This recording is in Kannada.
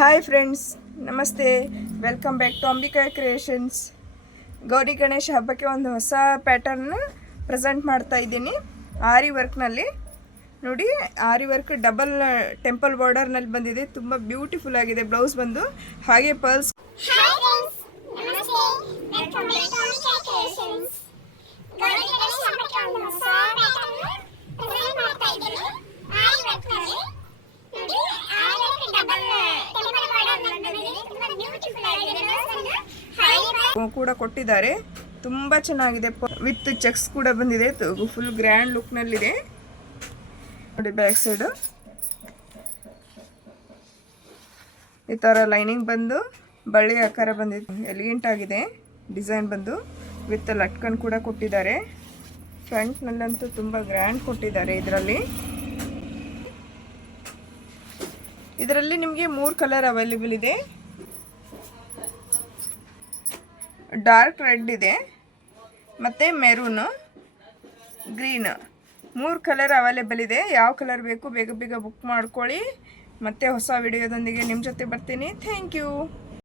ಹಾಯ್ ಫ್ರೆಂಡ್ಸ್, ನಮಸ್ತೆ. Welcome back to Ambika creations. Gauri Ganesha ಹಬ್ಬಕ್ಕೆ ಒಂದು ಹೊಸ ಪ್ಯಾಟರ್ನ್ ಪ್ರೆಸೆಂಟ್ ಮಾಡ್ತಾ ಇದ್ದೀನಿ. ಆರಿ ವರ್ಕ್ನಲ್ಲಿ ನೋಡಿ, ಆರಿ ವರ್ಕ್ ಡಬಲ್ ಟೆಂಪಲ್ ಬಾರ್ಡರ್ನಲ್ಲಿ ಬಂದಿದೆ. ತುಂಬ ಬ್ಯೂಟಿಫುಲ್ ಆಗಿದೆ. ಬ್ಲೌಸ್ ಬಂದು ಹಾಗೆ ಪರ್ಲ್ಸ್. ಕೂಡ ಕೊಟ್ಟಿದ್ದಾರೆ. ತುಂಬ ಚೆನ್ನಾಗಿದೆ. ವಿತ್ ಚೆಕ್ಸ್ ಕೂಡ ಬಂದಿದೆ. ಫುಲ್ ಗ್ರ್ಯಾಂಡ್ ಲುಕ್ನಲ್ಲಿದೆ ನೋಡಿ. ಬ್ಯಾಕ್ ಸೈಡು ಈ ಥರ ಲೈನಿಂಗ್ ಬಂದು ಬಳ್ಳಿ ಆಕಾರ ಬಂದಿದೆ. ಎಲಿಗೆಂಟ್ ಆಗಿದೆ. ಡಿಸೈನ್ ಬಂದು ವಿತ್ ಲಟ್ಕನ್ ಕೂಡ ಕೊಟ್ಟಿದ್ದಾರೆ. ಫ್ರಂಟ್ನಲ್ಲಂತೂ ತುಂಬ ಗ್ರ್ಯಾಂಡ್ ಕೊಟ್ಟಿದ್ದಾರೆ. ಇದರಲ್ಲಿ ನಿಮಗೆ 3 ಕಲರ್ ಅವೈಲೇಬಲ್ ಇದೆ. ಡಾರ್ಕ್ ರೆಡ್ ಇದೆ ಮತ್ತು ಮೆರೂನು, ಗ್ರೀನ್, 3 ಕಲರ್ ಅವೈಲೇಬಲ್ ಇದೆ. ಯಾವ ಕಲರ್ ಬೇಕು ಬೇಗ ಬೇಗ ಬುಕ್ ಮಾಡ್ಕೊಳ್ಳಿ. ಮತ್ತೆ ಹೊಸ ವಿಡಿಯೋದೊಂದಿಗೆ ನಿಮ್ಮ ಜೊತೆ ಬರ್ತೀನಿ. Thank you.